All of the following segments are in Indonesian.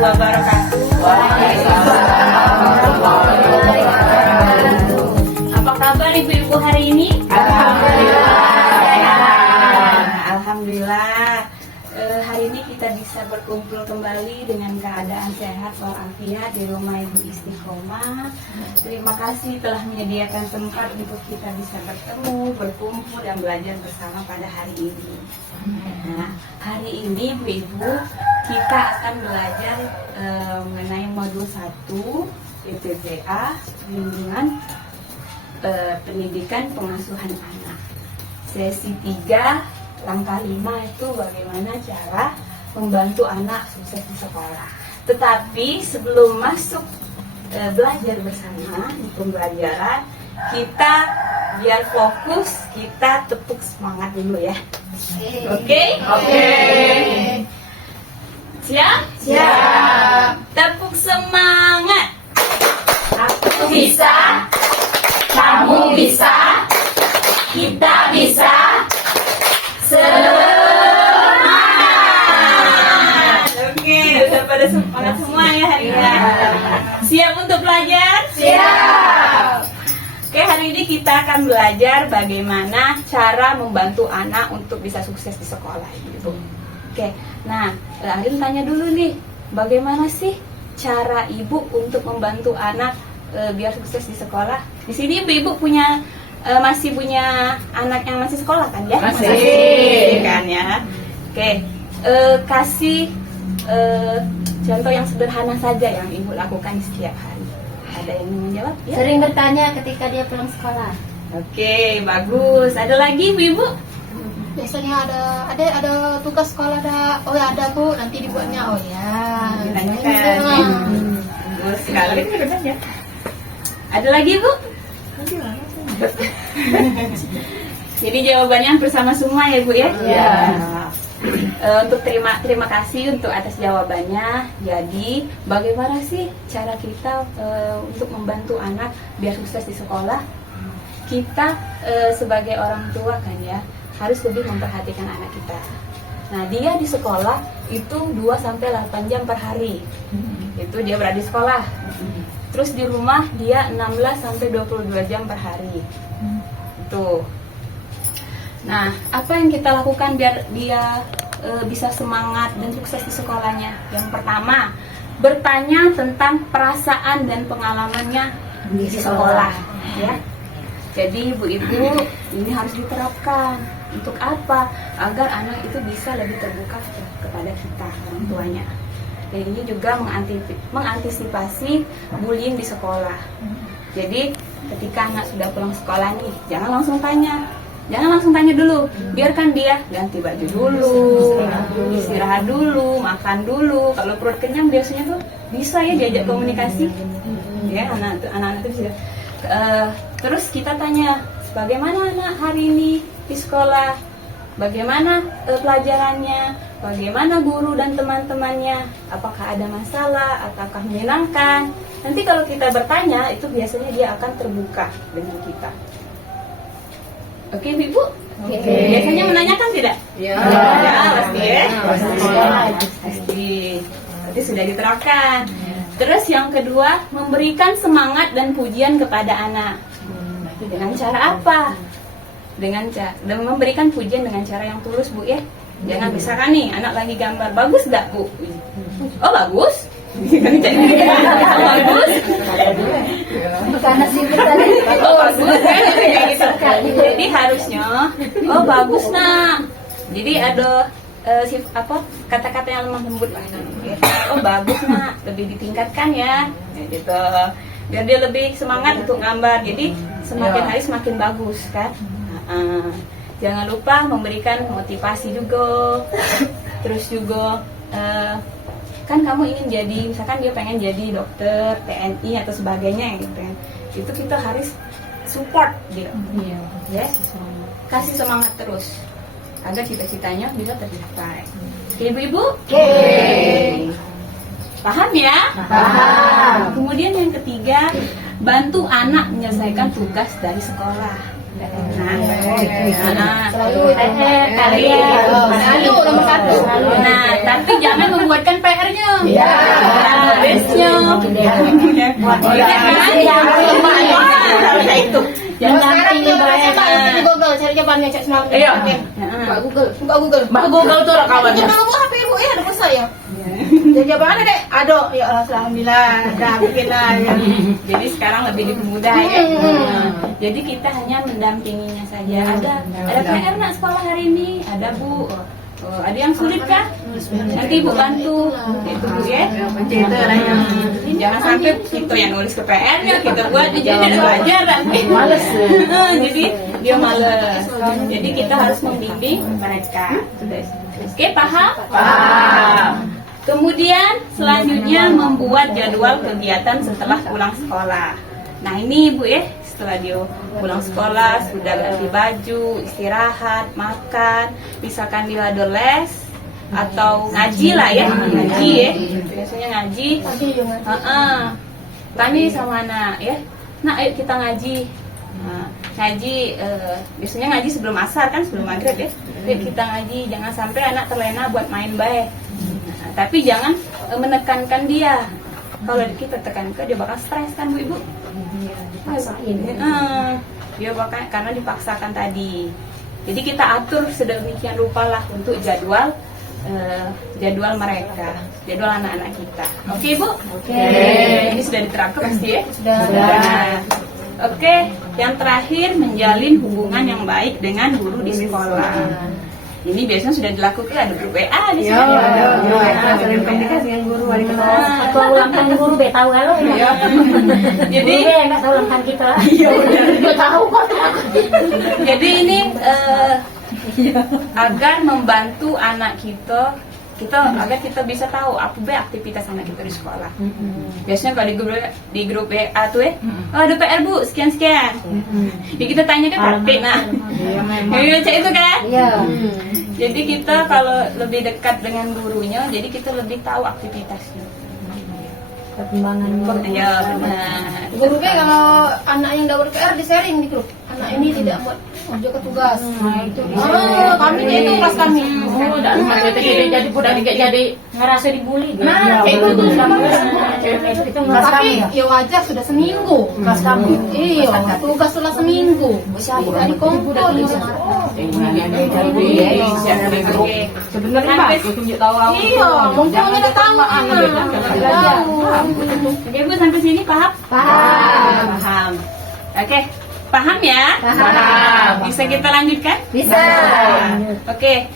wabarakatuh. Waalaikumsalam warahmatullahi wabarakatuh. Apa kabar ibu-ibu hari ini? Alhamdulillah. Alhamdulillah. Hari ini kita bisa berkumpul kembali dengan keadaan sehat walafiat di rumah Ibu Istiqomah. Terima kasih telah menyediakan tempat untuk kita bisa bertemu, berkumpul dan belajar bersama pada hari ini. Nah, hari ini ibu-ibu kita akan belajar mengenai modul 1 PPPA, Bimbingan Pendidikan Pengasuhan Anak. Sesi 3 langkah 5 itu bagaimana cara membantu anak sukses di sekolah. Tetapi sebelum masuk belajar bersama di pembelajaran, kita biar fokus, kita tepuk semangat dulu ya. Oke? Oke. Siap? Siap. Tepuk semangat. Aku bisa. Kamu bisa. Kita bisa. Semangat. Oke, udah pada semangat semua ya hari ini. Siap untuk belajar? Siap. Oke, hari ini kita akan belajar bagaimana cara membantu anak untuk bisa sukses di sekolah gitu. Oke, nah Arin tanya dulu nih, bagaimana sih cara ibu untuk membantu anak biar sukses di sekolah? Di sini ibu punya masih punya anak yang masih sekolah kan ya? Masih. Kan ya. Oke, kasih contoh yang sederhana saja yang ibu lakukan setiap hari. Ada yang mau menjawab? Ya? Sering bertanya ketika dia pulang sekolah. Oke, bagus. Ada lagi ibu? Biasanya ada tugas sekolah ada bu, nanti dibuatnya Ditanyakan. Bagus sekali. Ada lagi bu? Jadi jawabannya hampir sama semua ya bu ya? Iya. Untuk terima kasih untuk atas jawabannya. Jadi bagaimana sih cara kita untuk membantu anak biar sukses di sekolah? Kita sebagai orang tua kan ya harus lebih memperhatikan anak kita. Nah dia di sekolah itu 2-8 jam per hari. Itu dia berada di sekolah. Terus di rumah dia 16-22 jam per hari. Itu. Nah, apa yang kita lakukan biar dia bisa semangat dan sukses di sekolahnya? Yang pertama, bertanya tentang perasaan dan pengalamannya di sekolah, ya. Jadi ibu-ibu ini harus diterapkan. Untuk apa? Agar anak itu bisa lebih terbuka kepada kita, orang tuanya. Dan ini juga mengantisipasi bullying di sekolah. Jadi ketika anak sudah pulang sekolah nih, jangan langsung tanya dulu, biarkan dia ganti baju dulu, istirahat dulu, makan dulu. Kalau perut kenyang biasanya tuh bisa ya diajak komunikasi, ya anak-anak itu bisa. Terus kita tanya, bagaimana anak hari ini di sekolah, bagaimana pelajarannya, bagaimana guru dan teman-temannya, apakah ada masalah, ataukah menyenangkan. Nanti kalau kita bertanya, itu biasanya dia akan terbuka dengan kita. Oke, Ibu? Oke. Biasanya menanyakan tidak? Ya. Pasti ya? Pasti. Berarti sudah diterapkan. Terus yang kedua, memberikan semangat dan pujian kepada anak. Dengan cara apa? Dengan memberikan pujian dengan cara yang tulus, Bu ya. Jangan misalkan nih anak lagi gambar, bagus gak Bu? Oh bagus. Bagus. Karena sibuk tadi. Oh bagus kan kayak gitu. Jadi harusnya oh bagus nak. Jadi ada kata-kata yang lemah lembut lah. Oh bagus nak, lebih ditingkatkan ya. Gitu. Biar dia lebih semangat untuk gambar. Jadi semakin hari semakin bagus kan. Jangan lupa memberikan motivasi juga. Terus juga kan kamu ingin jadi, misalkan dia pengen jadi dokter, TNI atau sebagainya gitu kan. Itu kita harus support dia. Ya. Kasih semangat terus agar cita-citanya bisa tercapai. Ibu-ibu? Paham ya? Paham. Kemudian yang ketiga, bantu anak menyelesaikan tugas dari sekolah. Selalu kalian. Selalu nomor 1. Nah, tapi jangan membuatkan PR-nya. Ya. Bestnya. Yang sekarang dia coba di Google cari jawabannya cek semalam. Iya. Buka Google. Buka Google. Bah Google tuh kawan. Coba bu HP ibu ya ada pulsa ya. Jadi jawabannya dek. Aduh ya Allah alhamdulillah dah bikin lah ya. Jadi sekarang lebih dipermudah ya. Jadi kita hanya mendampinginya saja. Ada PR nak sekolah hari ini? Ada Bu. Ada yang sulit kan? Nanti Ibu bantu. Itu Bu ya. Jangan sampai kita yang nulis ke PR-nya, kita buat jadi tidak belajar nanti. Males. Jadi dia males. Jadi kita harus membimbing mereka. Oke, paham? Paham. Kemudian selanjutnya membuat jadwal kegiatan setelah pulang sekolah. Nah ini Ibu ya, setelah dia pulang sekolah, sudah ganti baju, istirahat, makan, misalkan dia ada les atau ngaji lah ya, ngaji ya, biasanya ngaji. Tanya sama anak ya, nah ayo kita ngaji. Nah, ngaji biasanya ngaji sebelum asar kan, sebelum maghrib ya. Ayo kita ngaji, jangan sampai anak terlena buat main baik. Nah, tapi jangan menekankan dia. Kalau kita tekankan dia bakal stres kan Bu Ibu. Dia bakal karena dipaksakan tadi. Jadi kita atur sedemikian rupa lah untuk jadwal mereka, jadwal anak-anak kita. Oke Bu? Oke. Ini sudah diterapkan pasti ya? Sudah. Oke, yang terakhir menjalin hubungan yang baik dengan guru di sekolah. Ini biasanya sudah dilakukan, ada grup WA di sini. Ada komunikasi dengan guru wali kelas. Atau ulang tahun guru be tahu kalau ya. Jadi enggak tahu ulang tahun kita. iya benar. Dia tahu kok. Jadi ini agar membantu anak kita agar kita bisa tahu apa be aktivitas anak kita di sekolah. Biasanya kalau di grup WA tuh oh ada PR Bu sekian. Jadi kita tanya kan praktik nah. Iya cek itu kan? Iya. Jadi kita kalau lebih dekat dengan gurunya, jadi kita lebih tahu aktivitasnya. Perkembangan. Ya benar. Gurunya kalau anak yang dapat PR di sharing di grup. Anak ini tidak buat kerja tugas. Nah, itu Kami itu kelas kami. Oh, dah jadi budak dikit jadi ngerasa dibully. Nah, itu itu kelas tapi ya wajar sudah seminggu. kelas kamu. Iya, tugas sudah seminggu. Tidak dikumpul. sebenarnya Mbak, tunjuk tahu aku. Iya, mumpungnya udah tahu. Oke Bu sampai sini paham? Paham. Oke, paham ya? Paham. Bisa kita lanjutkan? Bisa. Oke,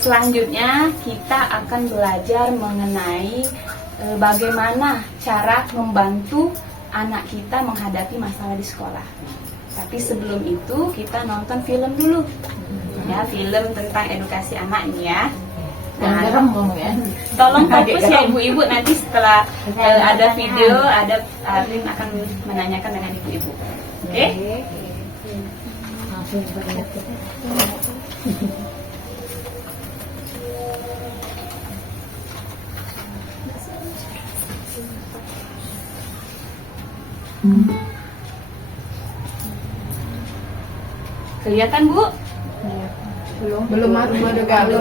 selanjutnya kita akan belajar mengenai bagaimana cara membantu anak kita menghadapi masalah di sekolah. Tapi sebelum itu kita nonton film dulu. Ya, film tentang edukasi anak ini ya. Nah, tolong fokus ya ibu-ibu, nanti setelah ada video, ada Arin akan menanyakan dengan ibu-ibu. Oke? Kelihatan Bu? Belum ada galau.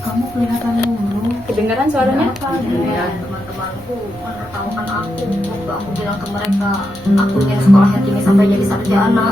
Kamu kelihatan mulu. Kedengaran suaranya? Teman-temanku menertawakan aku waktu aku bilang ke mereka aku ingin sekolahnya tinggi sampai jadi sarjana.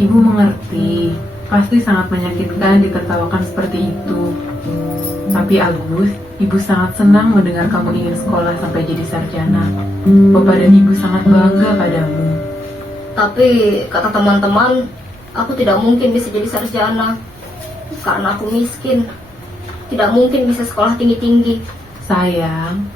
Ibu mengerti, pasti sangat menyakitkan ditertawakan seperti itu. Tapi Agus, Ibu sangat senang mendengar kamu ingin sekolah sampai jadi sarjana. Bapak dan Ibu sangat bangga padamu. Tapi kata teman-teman, aku tidak mungkin bisa jadi sarjana karena aku miskin. Tidak mungkin bisa sekolah tinggi-tinggi. Sayang,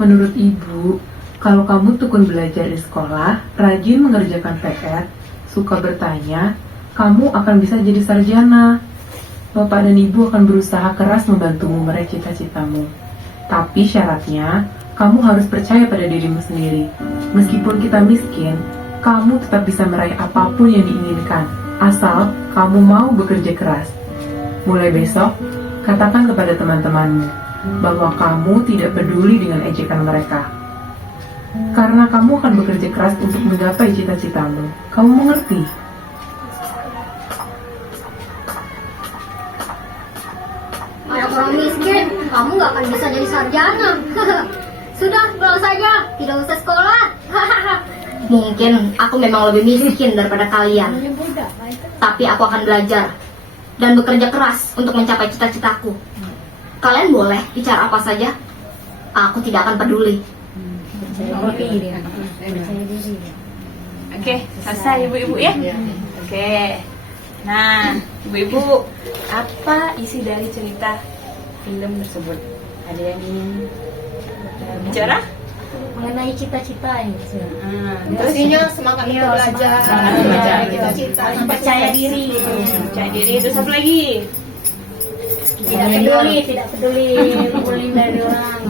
menurut Ibu, kalau kamu tekun belajar di sekolah, rajin mengerjakan PR, suka bertanya, kamu akan bisa jadi sarjana. Bapak dan Ibu akan berusaha keras membantumu meraih cita-citamu. Tapi syaratnya, kamu harus percaya pada dirimu sendiri. Meskipun kita miskin, kamu tetap bisa meraih apapun yang diinginkan, asal kamu mau bekerja keras. Mulai besok, katakan kepada teman-temanmu bahwa kamu tidak peduli dengan ejekan mereka. Karena kamu akan bekerja keras untuk menggapai cita-citamu. Kamu mengerti? orang miskin, kamu nggak akan bisa jadi sarjana. Sudah, pulang saja, tidak usah sekolah. Mungkin aku memang lebih miskin daripada kalian, tapi aku akan belajar dan bekerja keras untuk mencapai cita-citaku. Kalian boleh bicara apa saja, aku tidak akan peduli. Oke, selesai ibu-ibu ya. Oke. Nah, ibu-ibu, apa isi dari cerita film tersebut? Ada yang ingin bicara? Mengenai cita-cita ini. Pastinya semangat untuk belajar, semangat belajar. cita-cita, Percaya diri. Percaya diri, terus apa lagi? Tidak peduli bullying dari orang.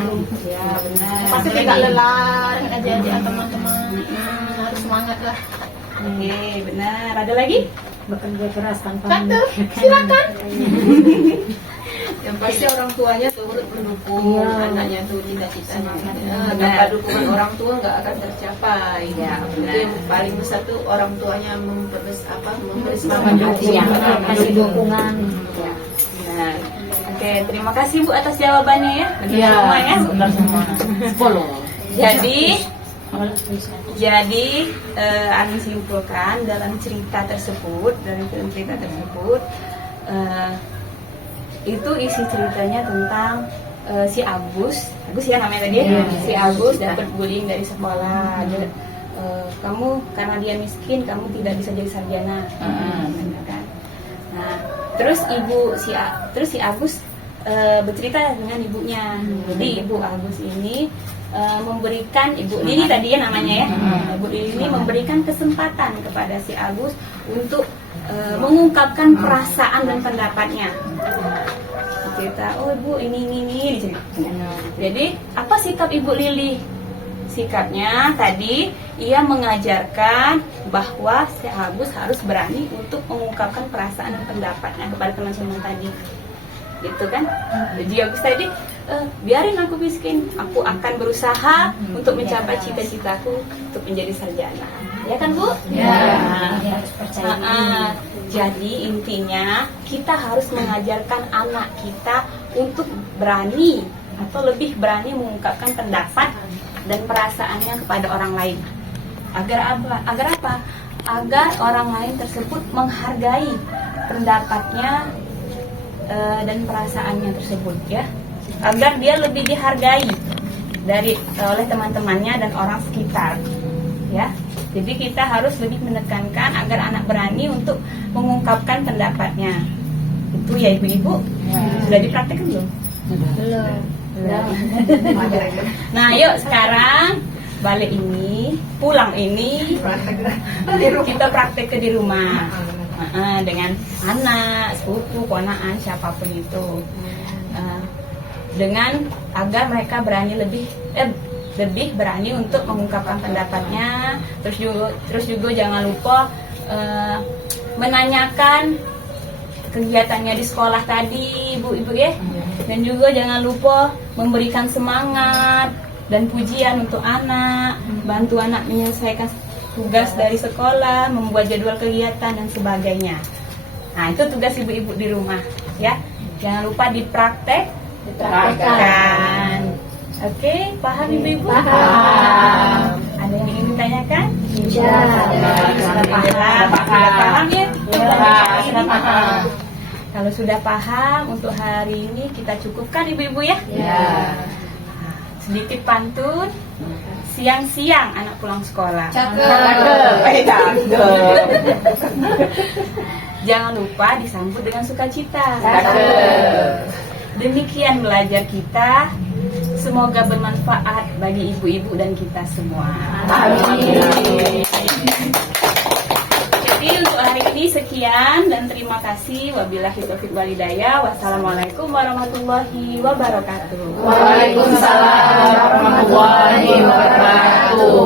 Ya, benar. pasti Apa tidak lagi? lelah dengan ajaran teman-teman. Harus semangat lah. Oke, benar. Ada lagi? Bekerja keras tanpa Satu, silakan. Yang pasti orang tuanya turut mendukung anaknya tuh cita-citanya. Tanpa dukungan orang tua nggak akan tercapai. Ya, benar. Itu yang paling besar tuh orang tuanya memberi semangat. kasih dukungan. Ya, benar. Oke, terima kasih Bu atas jawabannya ya. Benar semua ya. Benar semua. 10. Jadi Ani simpulkan dalam cerita tersebut, dalam film cerita tersebut, itu isi ceritanya tentang si Agus ya namanya tadi, si Agus dapat bullying dari sekolah. Kamu karena dia miskin, kamu tidak bisa jadi sarjana, benar kan? Nah, terus si Agus bercerita dengan ibunya. Jadi ibu Agus ini memberikan, Ibu Lili tadi ya namanya ya, Ibu Lili ini memberikan kesempatan kepada si Agus untuk mengungkapkan perasaan dan pendapatnya. Cerita, oh Ibu ini diceritakan. Jadi apa sikap Ibu Lili? Sikapnya tadi ia mengajarkan bahwa si Agus harus berani untuk mengungkapkan perasaan dan pendapatnya kepada teman-teman tadi. Gitu kan? Jadi Agus tadi biarin aku miskin, aku akan berusaha untuk mencapai cita-citaku untuk menjadi sarjana. Ya kan Bu? Ya. Harus percaya diri. Jadi intinya kita harus mengajarkan anak kita untuk berani atau lebih berani mengungkapkan pendapat dan perasaannya kepada orang lain. Agar apa? Agar orang lain tersebut menghargai pendapatnya dan perasaannya tersebut ya. Agar dia lebih dihargai oleh teman-temannya dan orang sekitar ya. Jadi kita harus lebih menekankan agar anak berani untuk mengungkapkan pendapatnya. Itu ya ibu-ibu. Sudah dipraktekkan belum? Belum. Nah yuk sekarang balik ini, pulang ini kita praktek di rumah dengan anak, sepupu, ponakan, siapapun itu. Dengan agar mereka berani lebih berani untuk mengungkapkan pendapatnya. Terus juga jangan lupa menanyakan kegiatannya di sekolah tadi, ibu ya. Dan juga jangan lupa memberikan semangat dan pujian untuk anak, bantu anak menyelesaikan tugas dari sekolah, membuat jadwal kegiatan dan sebagainya. Nah itu tugas ibu-ibu di rumah ya. Jangan lupa dipraktekkan. Oke, paham ibu-ibu? Paham. Ada yang ingin ditanyakan? Paham. Paham ya? Sudah paham. Kalau sudah paham, untuk hari ini kita cukupkan ibu-ibu ya? Ya. Sedikit pantun. Siang-siang anak pulang sekolah. Jangan lupa disambut dengan sukacita. Demikian belajar kita. Semoga bermanfaat bagi ibu-ibu dan kita semua. Amin. Jadi untuk hari ini sekian dan terima kasih. Wabillahi taufiq wal hidayah. Wassalamualaikum warahmatullahi wabarakatuh. Waalaikumsalam warahmatullahi wabarakatuh.